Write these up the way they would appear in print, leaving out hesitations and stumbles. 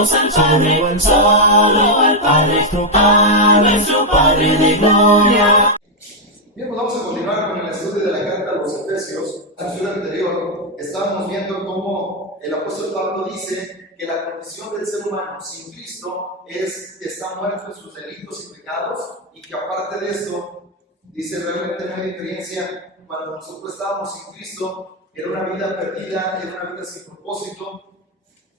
Oremos al Padre, solo al Padre, a nuestro Padre de gloria. Bien, pues vamos a continuar con el estudio de la carta a los Efesios. En el estudio anterior estábamos viendo cómo el apóstol Pablo dice que la condición del ser humano sin Cristo está muerto en sus delitos y pecados, y que aparte de esto, dice, realmente no hay diferencia. Cuando nosotros estábamos sin Cristo, era una vida perdida, era una vida sin propósito,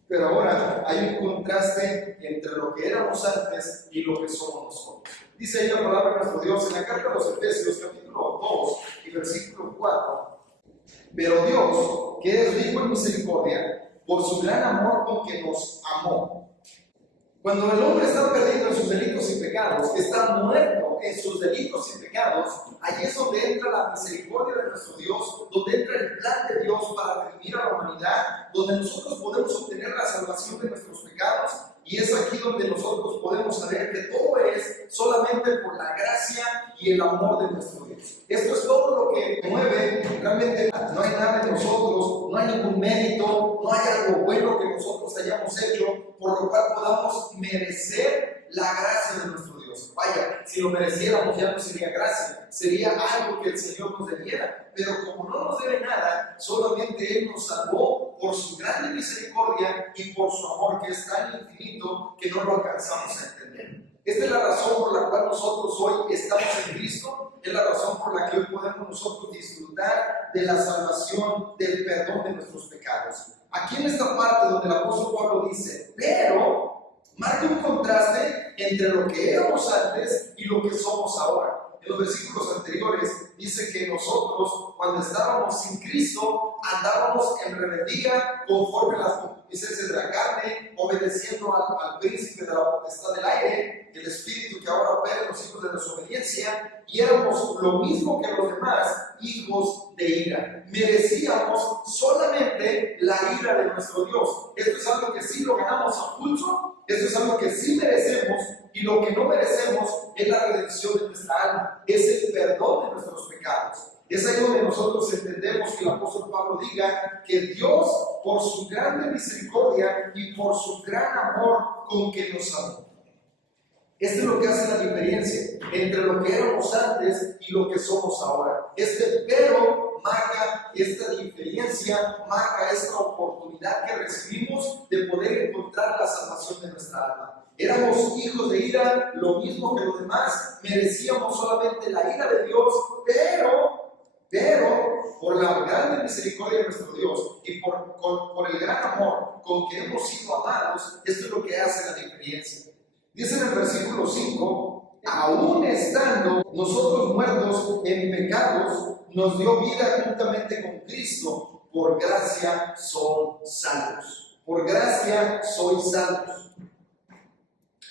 pero ahora hay un contraste entre lo que éramos antes y lo que somos nosotros. Dice ahí la palabra de nuestro Dios en la carta a los Efesios, capítulo 2 y versículo 4. Pero Dios, que es rico en misericordia, por su gran amor con que nos amó. Cuando el hombre está perdido en sus delitos y pecados, está muerto en sus delitos y pecados, ahí es donde entra la misericordia de nuestro Dios, donde entra el plan de Dios para redimir a la humanidad, donde nosotros podemos obtener la salvación de nuestros pecados, y es aquí donde nosotros podemos saber que todo es solamente por la gracia y el amor de nuestro Dios. Esto es todo lo que mueve, realmente no hay nada en nosotros, no hay ningún mérito, no hay algo bueno que nosotros hayamos hecho, por lo cual podamos merecer la gracia de nuestro Dios. Vaya, si lo mereciéramos ya no sería gracia, sería algo que el Señor nos debiera, pero como no nos debe nada, solamente Él nos salvó por su grande misericordia y por su amor, que es tan infinito que no lo alcanzamos a entender. Esta es la razón por la cual nosotros hoy estamos en Cristo, es la razón por la que hoy podemos nosotros disfrutar de la salvación, del perdón de nuestros pecados. Aquí en esta parte donde el apóstol Pablo dice, pero marca un contraste entre lo que éramos antes y lo que somos ahora. En los versículos anteriores dice que nosotros, cuando estábamos sin Cristo, andábamos en rebeldía conforme a las concupiscencias de la carne, obedeciendo al príncipe de la potestad del aire, el espíritu que ahora opera en los hijos de desobediencia, y éramos lo mismo que los demás, hijos de ira. Merecíamos solamente la ira de nuestro Dios. Esto es algo que sí lo ganamos a pulso, esto es algo que sí merecemos, y lo que no merecemos es la redención de nuestra alma, es el perdón de nuestros pecados. Es ahí donde nosotros entendemos que el apóstol Pablo diga que Dios, por su grande misericordia y por su gran amor con que nos amó. Esto es lo que hace la diferencia entre lo que éramos antes y lo que somos ahora. Este pero marca esta diferencia, marca esta oportunidad que recibimos de poder encontrar la salvación de nuestra alma. Éramos hijos de ira, lo mismo que los demás, merecíamos solamente la ira de Dios, pero por la grande misericordia de nuestro Dios y por el gran amor con que hemos sido amados, esto es lo que hace la diferencia. Dice en el versículo 5, aún estando nosotros muertos en pecados, nos dio vida juntamente con Cristo, por gracia son salvos. Por gracia sois salvos.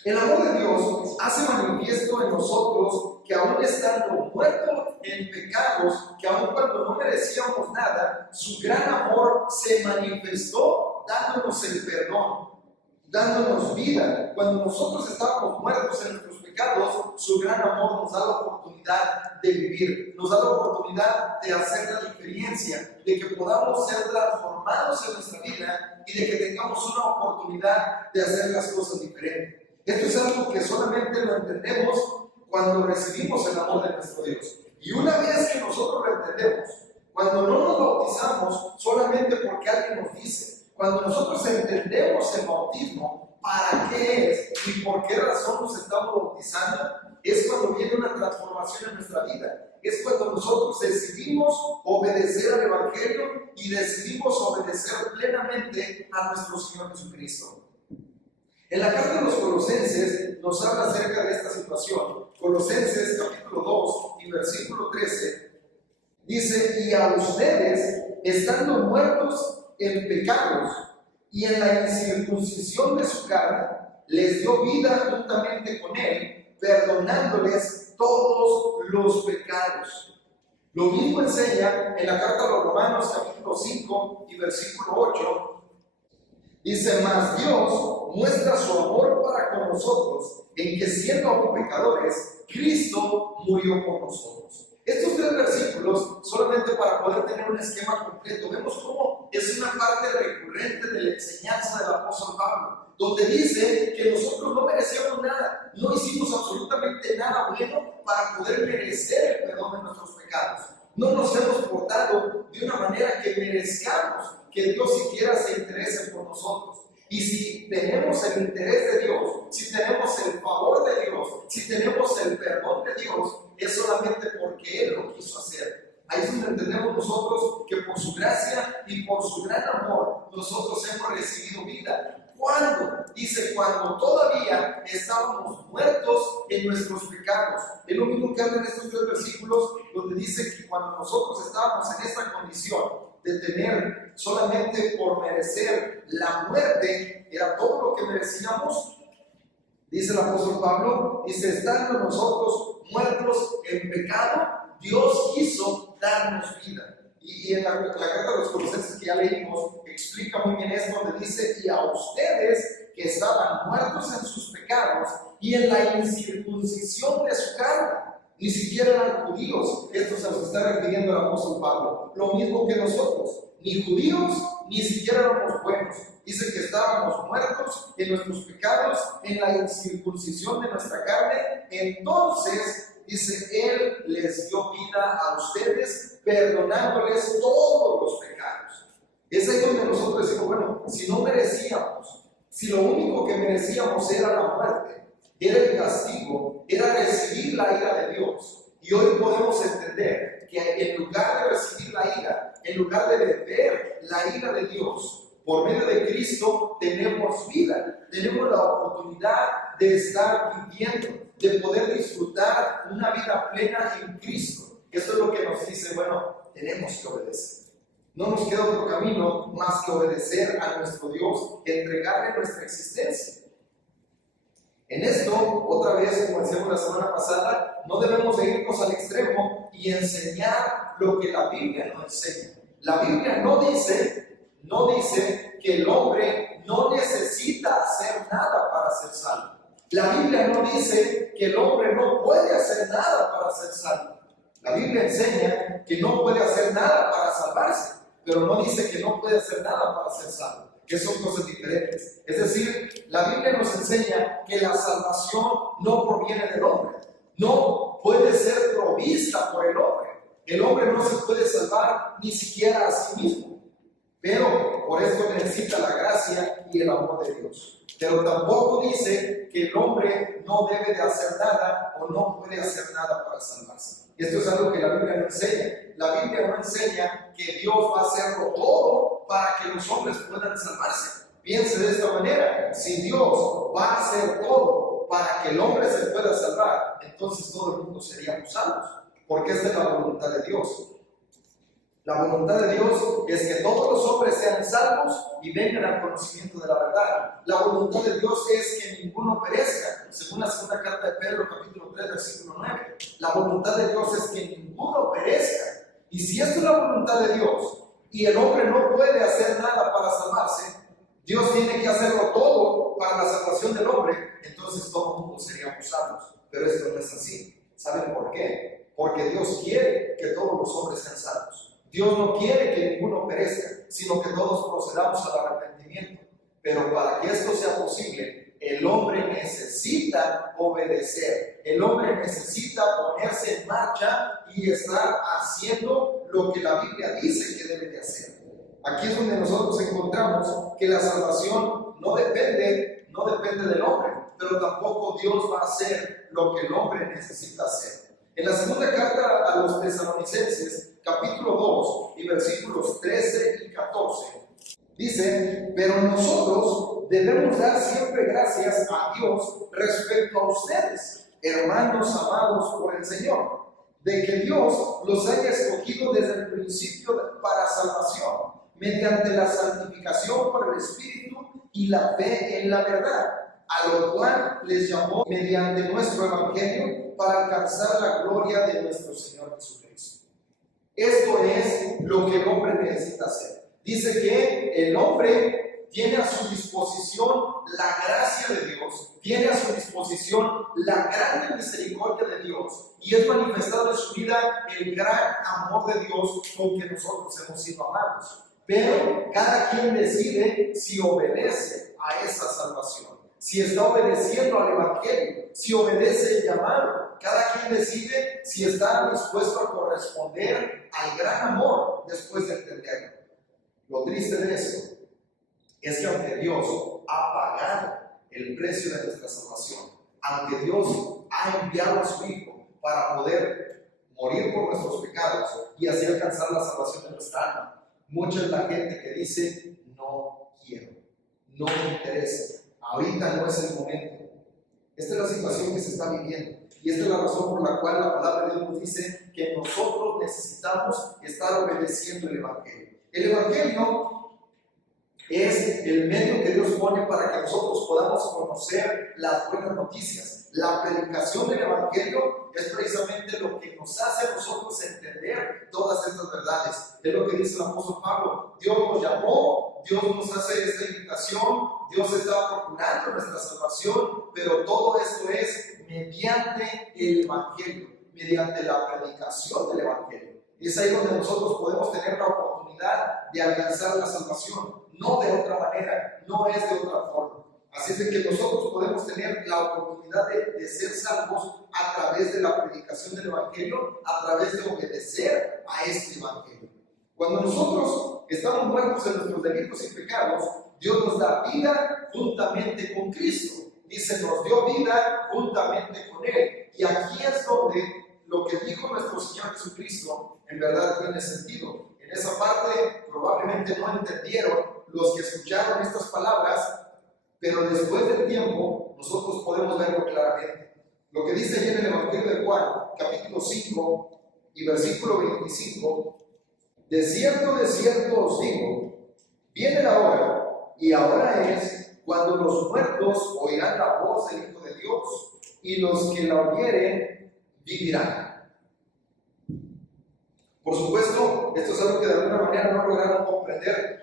El amor de Dios hace manifiesto en nosotros que aún estando muertos en pecados, que aún cuando no merecíamos nada, su gran amor se manifestó dándonos el perdón, dándonos vida. Cuando nosotros estábamos muertos en nuestros pecados, su gran amor nos da la oportunidad de vivir, nos da la oportunidad de hacer la diferencia, de que podamos ser transformados en nuestra vida y de que tengamos una oportunidad de hacer las cosas diferentes. Esto es algo que solamente lo entendemos cuando recibimos el amor de nuestro Dios. Y una vez que nosotros lo entendemos, cuando no nos bautizamos solamente porque alguien nos dice, cuando nosotros entendemos el bautismo, para qué es y por qué razón nos estamos bautizando, es cuando viene una transformación en nuestra vida. Es cuando nosotros decidimos obedecer al Evangelio y decidimos obedecer plenamente a nuestro Señor Jesucristo. En la carta de los Colosenses nos habla acerca de esta situación. Colosenses capítulo 2 y versículo 13 dice, y a ustedes, estando muertos en pecados y en la incircuncisión de su carne, les dio vida juntamente con él, perdonándoles todos los pecados. Lo mismo enseña en la carta a los Romanos capítulo 5 y versículo 8. Dice, mas Dios muestra su amor para con nosotros, en que siendo aún pecadores, Cristo murió por nosotros. Estos 3 versículos, solamente para poder tener un esquema completo, vemos cómo es una parte recurrente de la enseñanza del apóstol Pablo, donde dice que nosotros no merecíamos nada, no hicimos absolutamente nada bueno para poder merecer el perdón de nuestros pecados. No nos hemos portado de una manera que merezcamos que Dios siquiera se interese por nosotros. Y si tenemos el interés de Dios, si tenemos el favor de Dios, si tenemos el perdón de Dios, es solamente porque Él lo quiso hacer. Ahí es donde entendemos nosotros que por su gracia y por su gran amor, nosotros hemos recibido vida. ¿Cuándo? Dice, cuando todavía estábamos muertos en nuestros pecados. Es lo mismo que habla en estos 3 versículos, donde dice que cuando nosotros estábamos en esta condición de tener solamente por merecer la muerte, era todo lo que merecíamos. Dice el apóstol Pablo, dice, estando nosotros muertos en pecado, Dios quiso darnos vida. Y en la carta de los Colosenses que ya leímos, explica muy bien esto, donde dice, y a ustedes que estaban muertos en sus pecados y en la incircuncisión de su carne, ni siquiera eran judíos. Esto se nos está refiriendo el apóstol Pablo. Lo mismo que nosotros, ni judíos, ni siquiera éramos buenos. Dice que estábamos muertos en nuestros pecados, en la incircuncisión de nuestra carne. Entonces, dice, Él les dio vida a ustedes, perdonándoles todos los pecados. Es ahí donde nosotros decimos, bueno, si no merecíamos, si lo único que merecíamos era la muerte, era el castigo, era recibir la ira de Dios. Y hoy podemos entender que en lugar de recibir la ira, en lugar de beber la ira de Dios, por medio de Cristo tenemos vida, tenemos la oportunidad de estar viviendo, de poder disfrutar una vida plena en Cristo. Esto es lo que nos dice, bueno, tenemos que obedecer. No nos queda otro camino más que obedecer a nuestro Dios, entregarle nuestra existencia. En esto, otra vez, como decíamos la semana pasada, no debemos de irnos al extremo y enseñar lo que la Biblia no enseña. La Biblia no dice que el hombre no necesita hacer nada para ser salvo. La Biblia no dice que el hombre no puede hacer nada para ser salvo. La Biblia enseña que no puede hacer nada para salvarse, pero no dice que no puede hacer nada para ser salvo, que son cosas diferentes. Es decir, la Biblia nos enseña que la salvación no proviene del hombre, no puede ser provista por el hombre. El hombre no se puede salvar ni siquiera a sí mismo, pero por esto necesita la gracia y el amor de Dios. Pero tampoco dice que el hombre no debe de hacer nada o no puede hacer nada para salvarse. Esto es algo que la Biblia no enseña. La Biblia no enseña que Dios va a hacerlo todo para que los hombres puedan salvarse. Piense de esta manera, si Dios va a hacer todo para que el hombre se pueda salvar, entonces todo el mundo seríamos salvos, porque esta es la voluntad de Dios. La voluntad de Dios es que todos los hombres sean salvos y vengan al conocimiento de la verdad. La voluntad de Dios es que ninguno perezca, según la segunda carta de Pedro, capítulo 3, versículo 9. La voluntad de Dios es que ninguno perezca. Y si esto es la voluntad de Dios y el hombre no puede hacer nada para salvarse, Dios tiene que hacerlo todo para la salvación del hombre, entonces todo el mundo seríamos salvos. Pero esto no es así. ¿Saben por qué? Porque Dios quiere que todos los hombres sean salvos. Dios no quiere que ninguno perezca, sino que todos procedamos al arrepentimiento. Pero para que esto sea posible, el hombre necesita obedecer. El hombre necesita ponerse en marcha y estar haciendo lo que la Biblia dice que debe de hacer. Aquí es donde nosotros encontramos que la salvación no depende del hombre, pero tampoco Dios va a hacer lo que el hombre necesita hacer. En la segunda carta a los Tesalonicenses, capítulo 2 y versículos 13 y 14, dice, pero nosotros debemos dar siempre gracias a Dios respecto a ustedes, hermanos amados por el Señor, de que Dios los haya escogido desde el principio para salvación, mediante la santificación por el Espíritu y la fe en la verdad, a lo cual les llamó mediante nuestro Evangelio para alcanzar la gloria de nuestro Señor Jesucristo. Esto es lo que el hombre necesita hacer. Dice que el hombre tiene a su disposición la gracia de Dios, tiene a su disposición la grande misericordia de Dios, y es manifestado en su vida el gran amor de Dios con que nosotros hemos sido amados. Pero cada quien decide si obedece a esa salvación, si está obedeciendo al Evangelio, si obedece el llamado. Cada quien decide si está dispuesto a corresponder al gran amor después de entenderlo. Lo triste de eso es que aunque Dios ha pagado el precio de nuestra salvación, aunque Dios ha enviado a su Hijo para poder morir por nuestros pecados y así alcanzar la salvación de nuestra alma, mucha es la gente que dice: no quiero, no me interesa, ahorita no es el momento. Esta es la situación que se está viviendo y esta es la razón por la cual la palabra de Dios nos dice que nosotros necesitamos estar obedeciendo el Evangelio. El Evangelio es el medio que Dios pone para que nosotros podamos conocer las buenas noticias. La predicación del Evangelio es precisamente lo que nos hace a nosotros entender todas estas verdades. Es lo que dice el apóstol Pablo: Dios nos llamó, Dios nos hace esta invitación, Dios está procurando nuestra salvación, pero todo esto es mediante el Evangelio, mediante la predicación del Evangelio. Y es ahí donde nosotros podemos tener la oportunidad de alcanzar la salvación. No de otra manera, no es de otra forma. Así es de que nosotros podemos tener la oportunidad de ser salvos a través de la predicación del Evangelio, a través de obedecer a este Evangelio. Cuando nosotros estamos muertos en nuestros delitos y pecados, Dios nos da vida juntamente con Cristo. Dice: nos dio vida juntamente con Él. Y aquí es donde lo que dijo nuestro Señor Jesucristo en verdad tiene sentido. En esa parte probablemente no entendieron los que escucharon estas palabras, pero después del tiempo nosotros podemos verlo claramente. Lo que dice ahí en el Evangelio de Juan, capítulo 5 y versículo 25: de cierto os digo, viene la hora, y ahora es, cuando los muertos oirán la voz del Hijo de Dios, y los que la oyeren vivirán. Por supuesto, esto es algo que de alguna manera no lograron comprender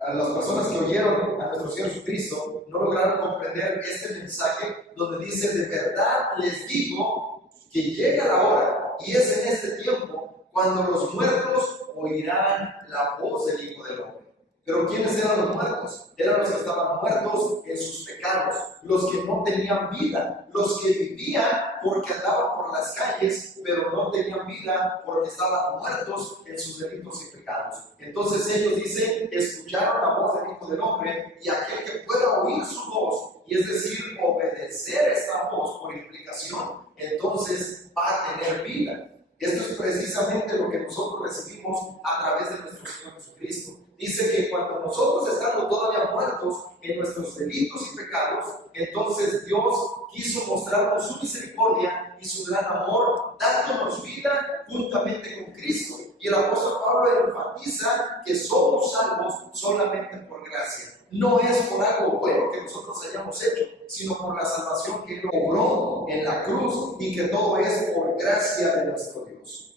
a las personas que oyeron a nuestro Señor Jesucristo, no lograron comprender este mensaje donde dice: de verdad les digo que llega la hora, y es en este tiempo cuando los muertos oirán la voz del Hijo del Hombre. Pero ¿quiénes eran los muertos? Eran los que estaban muertos en sus pecados, los que no tenían vida, los que vivían porque andaban por las calles, pero no tenían vida porque estaban muertos en sus delitos y pecados. Entonces ellos dicen: escucharon la voz del Hijo del Hombre, y aquel que pueda oír su voz, y es decir, obedecer esta voz por implicación, entonces va a tener vida. Esto es precisamente lo que nosotros recibimos a través de nuestro Señor Jesucristo. Dice que cuando nosotros estamos todavía muertos en nuestros delitos y pecados, entonces Dios quiso mostrarnos su misericordia y su gran amor, dándonos vida juntamente con Cristo. Y el apóstol Pablo enfatiza que somos salvos solamente por gracia. No es por algo bueno que nosotros hayamos hecho, sino por la salvación que Él logró en la cruz, y que todo es por gracia de nuestro Dios.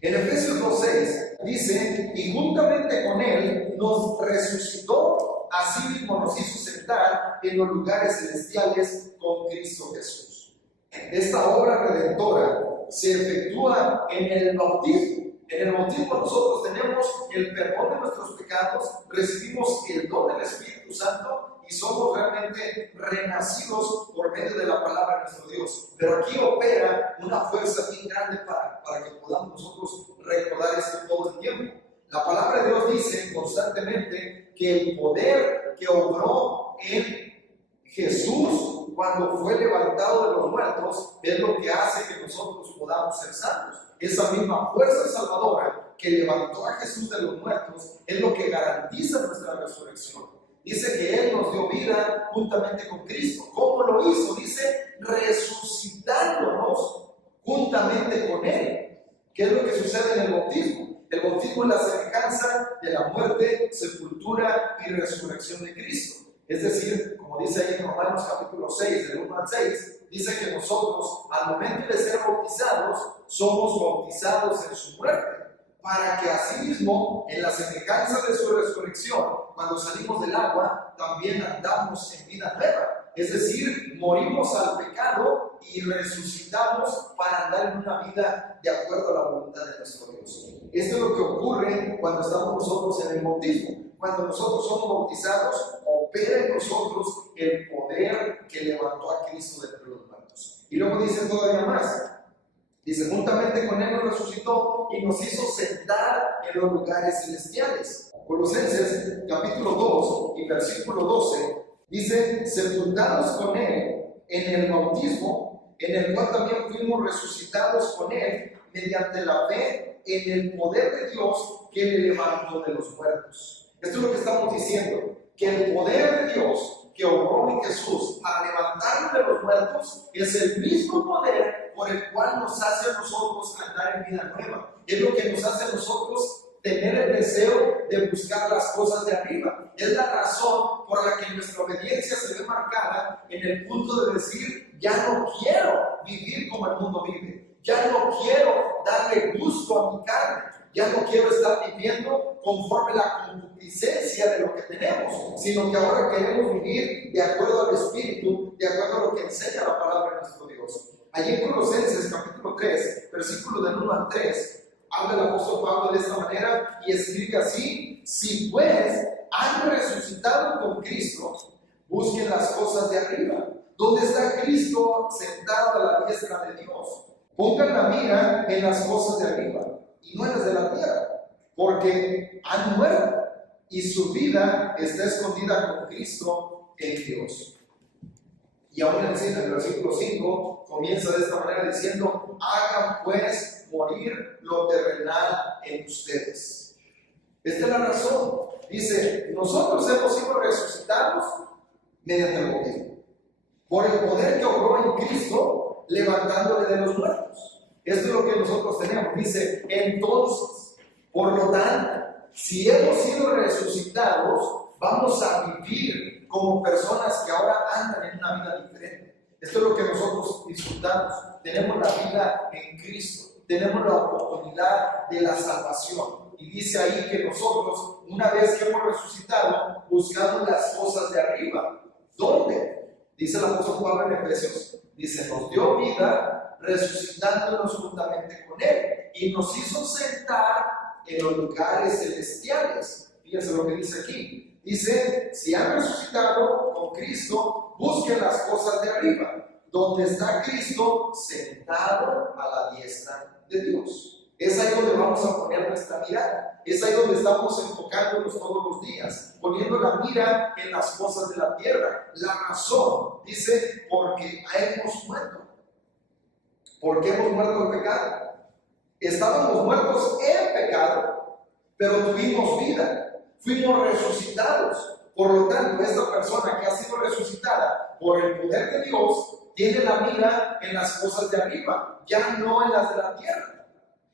En Efesios 2:6 dice: y juntamente con Él nos resucitó, así mismo nos hizo sentar en los lugares celestiales con Cristo Jesús. Esta obra redentora se efectúa en el bautismo. En el bautismo nosotros tenemos el perdón de nuestros pecados, recibimos el don del Espíritu Santo y somos realmente renacidos por medio de la palabra de nuestro Dios. Pero aquí opera una fuerza bien grande para que podamos nosotros recordar esto todo el tiempo. La palabra de Dios dice constantemente que el poder que obró en Jesús cuando fue levantado de los muertos es lo que hace que nosotros podamos ser salvos. Esa misma fuerza salvadora que levantó a Jesús de los muertos es lo que garantiza nuestra resurrección. Dice que Él nos dio vida juntamente con Cristo. ¿Cómo lo hizo? Dice: resucitándonos juntamente con Él. ¿Qué es lo que sucede en el bautismo? El bautismo es la semejanza de la muerte, sepultura y resurrección de Cristo. Es decir, como dice ahí en Romanos capítulo 6, del 1 al 6, dice que nosotros, al momento de ser bautizados, somos bautizados en su muerte, para que asimismo, en la semejanza de su resurrección, cuando salimos del agua, también andamos en vida nueva. Es decir, morimos al pecado y resucitamos para andar en una vida de acuerdo a la voluntad de nuestro Dios. Esto es lo que ocurre cuando estamos nosotros en el bautismo. Cuando nosotros somos bautizados, opera en nosotros el poder que levantó a Cristo de entre los muertos. Y luego dice todavía más. Dice, juntamente con Él nos resucitó y nos hizo sentar en los lugares celestiales. Colosenses capítulo 2 y versículo 12 dice, sepultados con Él en el bautismo, en el cual también fuimos resucitados con Él mediante la fe en el poder de Dios que le levantó de los muertos. Esto es lo que estamos diciendo, que el poder de Dios que obró en Jesús a levantarlo de los muertos es el mismo poder por el cual nos hace a nosotros andar en vida nueva. Es lo que nos hace a nosotros tener el deseo de buscar las cosas de arriba. Es la razón por la que nuestra obediencia se ve marcada en el punto de decir, ya no quiero vivir como el mundo vive, ya no quiero darle gusto a mi carne, ya no quiero estar viviendo conforme la concupiscencia de lo que tenemos, sino que ahora queremos vivir de acuerdo al Espíritu, de acuerdo a lo que enseña la palabra de nuestro Dios. Allí en Colosenses capítulo 3, versículos del 1 al 3, habla el apóstol Pablo de esta manera y escribe así: si pues han resucitado con Cristo, busquen las cosas de arriba, donde está Cristo sentado a la diestra de Dios. Pongan la mira en las cosas de arriba y no en las de la tierra, porque han muerto y su vida está escondida con Cristo en Dios. Y aún en el versículo 5 comienza de esta manera diciendo, hagan pues morir lo terrenal en ustedes. Esta es la razón. Dice, nosotros hemos sido resucitados mediante el bautismo, por el poder que obró en Cristo, levantándole de los muertos. Esto es lo que nosotros tenemos. Dice, entonces, por lo tanto, si hemos sido resucitados, vamos a vivir como personas que ahora andan en una vida diferente. Esto es lo que nosotros disfrutamos. Tenemos la vida en Cristo. Tenemos la oportunidad de la salvación. Y dice ahí que nosotros, una vez que hemos resucitado, buscamos las cosas de arriba. ¿Dónde? Dice el apóstol Pablo en Efesios. Dice, nos dio vida resucitándonos juntamente con Él. Y nos hizo sentar en los lugares celestiales. Fíjense lo que dice aquí. Dice, si han resucitado con Cristo, busquen las cosas de arriba, donde está Cristo sentado a la diestra de Dios. Es ahí donde vamos a poner nuestra mirada. Es ahí donde estamos enfocándonos todos los días, poniendo la mira en las cosas de la tierra. La razón, dice, porque hemos muerto. ¿Por qué hemos muerto el pecado? Estábamos muertos en pecado, pero tuvimos vida. Fuimos resucitados. Por lo tanto, esta persona que ha sido resucitada por el poder de Dios tiene la mira en las cosas de arriba, ya no en las de la tierra.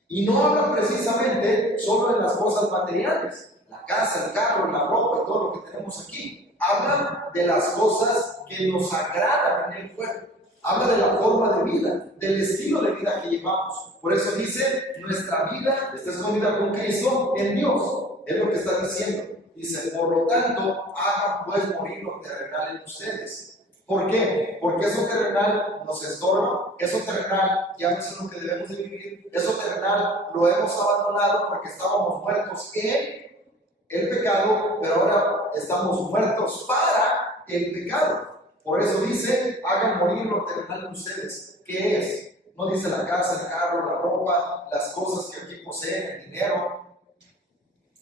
Y no habla precisamente solo en las cosas materiales, la casa, el carro, la ropa y todo lo que tenemos aquí. Habla de las cosas que nos agradan en el cuerpo. Habla de la forma de vida, del estilo de vida que llevamos. Por eso dice, nuestra vida está escondida con Cristo en Dios. Es lo que está diciendo. Dice, por lo tanto, hagan pues morir lo terrenal en ustedes. ¿Por qué? Porque eso terrenal nos estorba. Eso terrenal ya no es lo que debemos de vivir. Eso terrenal lo hemos abandonado porque estábamos muertos en el pecado, pero ahora estamos muertos para el pecado. Por eso dice, hagan morir lo terrenal en ustedes. ¿Qué es? No dice la casa, el carro, la ropa, las cosas que aquí poseen, el dinero.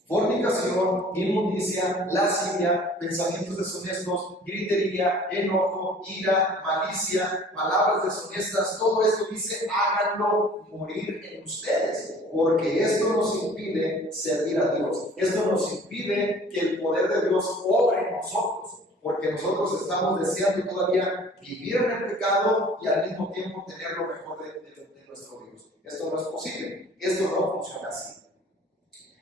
Fornicación, inmundicia, lascivia, pensamientos deshonestos, gritería, enojo, ira, malicia, palabras deshonestas, todo esto dice, háganlo morir en ustedes, porque esto nos impide servir a Dios. Esto nos impide que el poder de Dios obre en nosotros, porque nosotros estamos deseando todavía vivir en el pecado y al mismo tiempo tener lo mejor de nuestro Dios. Esto no es posible, esto no funciona así.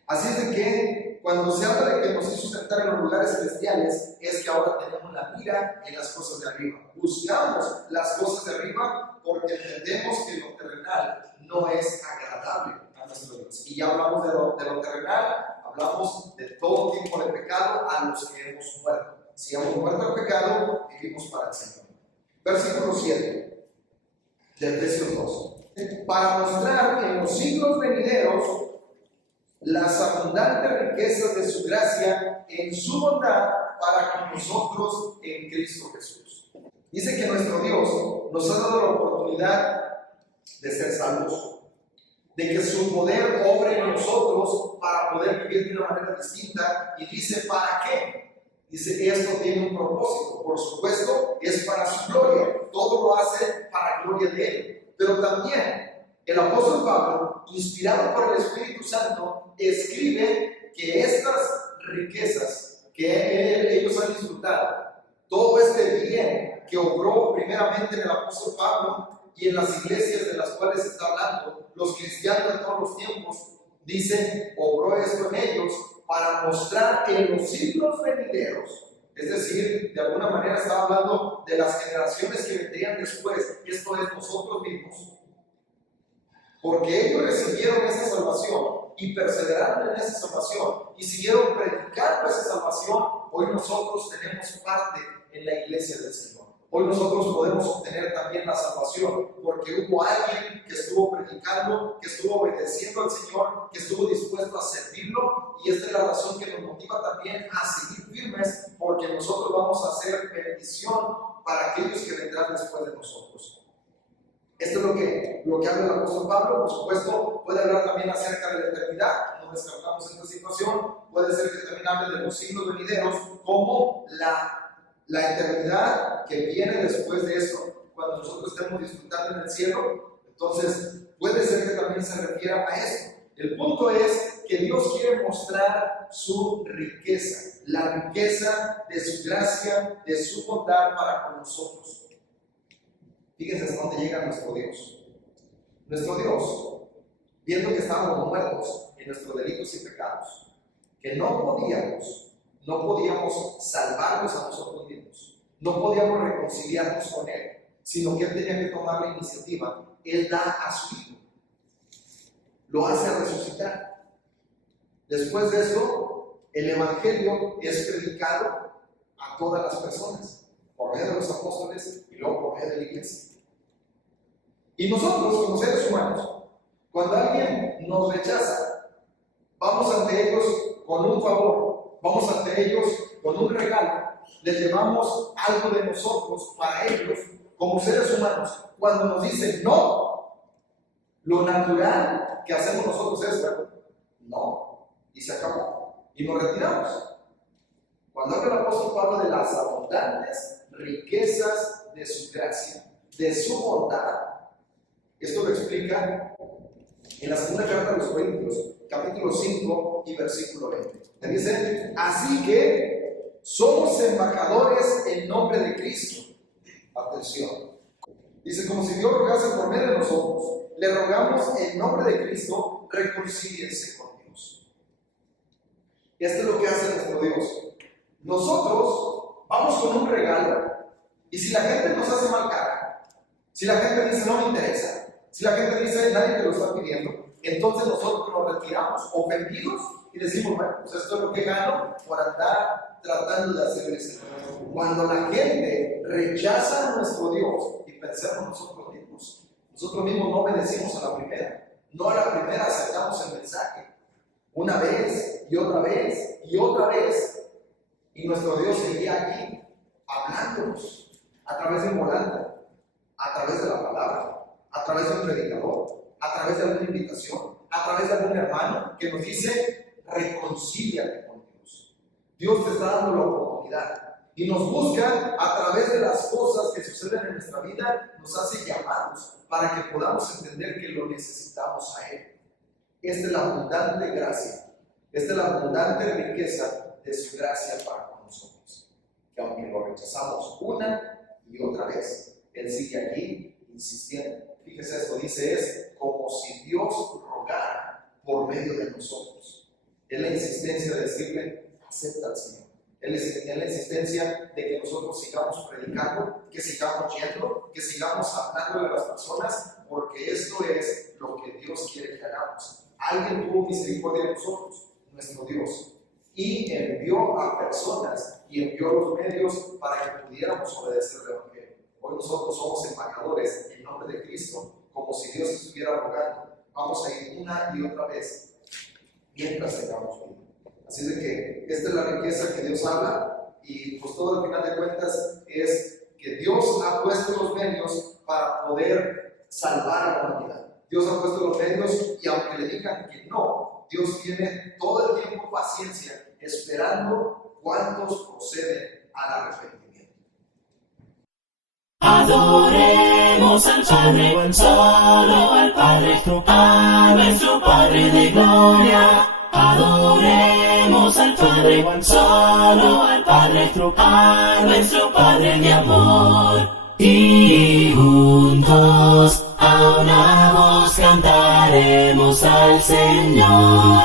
Así es de que cuando se habla de que nos hizo sentar en los lugares celestiales, es que ahora tenemos la mira en las cosas de arriba. Buscamos las cosas de arriba porque entendemos que lo terrenal no es agradable a nuestro Dios. Y ya hablamos de lo terrenal, hablamos de todo tipo de pecado a los que hemos muerto. Si hemos muerto al pecado, vivimos para el Señor. Versículo 7 de Efesios 2. Para mostrar en los siglos venideros las abundantes riquezas de su gracia en su bondad para con nosotros en Cristo Jesús. Dice que nuestro Dios nos ha dado la oportunidad de ser salvos, de que su poder obre en nosotros para poder vivir de una manera distinta. Y dice, ¿para qué? Dice, esto tiene un propósito. Por supuesto, es para su gloria. Todo lo hace para gloria de Él. Pero también el apóstol Pablo, inspirado por el Espíritu Santo, escribe que estas riquezas que ellos han disfrutado, todo este bien que obró primeramente en el apóstol Pablo y en las iglesias de las cuales está hablando, los cristianos de todos los tiempos, dice, obró esto en ellos para mostrar en los siglos venideros. Es decir, de alguna manera estaba hablando de las generaciones que vendrían después, esto es nosotros mismos. Porque ellos recibieron esa salvación y perseveraron en esa salvación y siguieron predicando esa salvación. Hoy nosotros tenemos parte en la iglesia del Señor. Hoy nosotros podemos obtener también la salvación porque hubo alguien que estuvo predicando, que estuvo obedeciendo al Señor, que estuvo dispuesto a servirlo, y esta es la razón que nos motiva también a seguir firmes, porque nosotros vamos a ser bendición para aquellos que vendrán después de nosotros. Esto es lo que habla el apóstol Pablo. Por supuesto, puede hablar también acerca de la eternidad, no descartamos esta situación. Puede ser que también hable de los siglos venideros como la eternidad que viene después de eso, cuando nosotros estemos disfrutando en el cielo. Entonces, puede ser que también se refiera a eso. El punto es que Dios quiere mostrar su riqueza, la riqueza de su gracia, de su bondad para con nosotros. Fíjense hasta dónde llega nuestro Dios. Nuestro Dios, viendo que estábamos muertos en nuestros delitos y pecados, que no podíamos salvarnos a nosotros mismos, no podíamos reconciliarnos con Él, sino que Él tenía que tomar la iniciativa. Él da a su Hijo, lo hace resucitar. Después de esto, el Evangelio es predicado a todas las personas, por medio de los apóstoles y luego por medio de la iglesia. Y nosotros, como seres humanos, cuando alguien nos rechaza, vamos ante ellos con un favor, vamos ante ellos con un regalo, les llevamos algo de nosotros para ellos, como seres humanos. Cuando nos dicen no, lo natural que hacemos nosotros es no, y se acabó, y nos retiramos. Cuando habla el apóstol Pablo de las abundantes riquezas de su gracia, de su bondad, esto lo explica en la segunda carta de los Corintios, capítulo 5 y versículo 20. Me dice, así que somos embajadores en nombre de Cristo. Atención. Dice, como si Dios rogase por medio de nosotros, le rogamos en nombre de Cristo, reconcíliense con Dios. Esto es lo que hace nuestro Dios. Nosotros vamos con un regalo, y si la gente nos hace mal cara, si la gente dice no me interesa, si la gente dice nadie te lo está pidiendo, entonces nosotros nos retiramos ofendidos y decimos, bueno, pues esto es lo que gano por andar tratando de hacerle ese. Cuando la gente rechaza a nuestro Dios y pensamos nosotros mismos no obedecimos a la primera, no a la primera aceptamos el mensaje, una vez y otra vez y otra vez, y nuestro Dios seguía aquí hablándonos a través de un volante, a través de la palabra, a través de un predicador, a través de alguna invitación, a través de algún hermano que nos dice, reconcíliate con Dios. Dios te está dando la oportunidad y nos busca a través de las cosas que suceden en nuestra vida, nos hace llamados para que podamos entender que lo necesitamos a Él. Esta es la abundante gracia, esta es la abundante riqueza de su gracia para con nosotros. Que aunque lo rechazamos una y otra vez, Él sigue aquí insistiendo. Fíjese esto, dice, es como si Dios rogara por medio de nosotros. Es la insistencia de decirle, acepta al Señor. Es la insistencia de que nosotros sigamos predicando, que sigamos yendo, que sigamos hablándole a las personas, porque esto es lo que Dios quiere que hagamos. alguien tuvo misericordia de nosotros, nuestro Dios, y envió a personas y envió los medios para que pudiéramos obedecer el Evangelio. Hoy nosotros somos embajadores en nombre de Cristo, como si Dios estuviera rogando. Vamos a ir una y otra vez mientras tengamos vida. Así de que esta es la riqueza que Dios habla, y pues todo al final de cuentas es que Dios ha puesto los medios para poder salvar a la humanidad. Dios ha puesto los medios, y aunque le digan que no, Dios tiene todo el tiempo paciencia esperando cuántos proceden al arrepentimiento. Adoremos al Padre, solo al Padre, a nuestro Padre de gloria. Adoremos al Padre, solo al Padre, a nuestro Padre de amor. Y juntos a una voz cantaremos al Señor.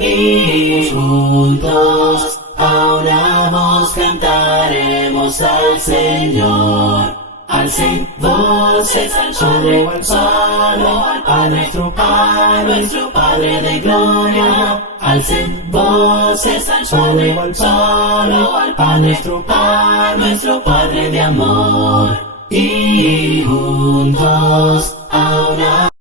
Y juntos a una voz cantaremos al Señor. Alcen voces al Padre, solo al Padre, a nuestro Padre de gloria. Alcen voces al Padre, solo al Padre, a nuestro Padre de amor. Y juntos a una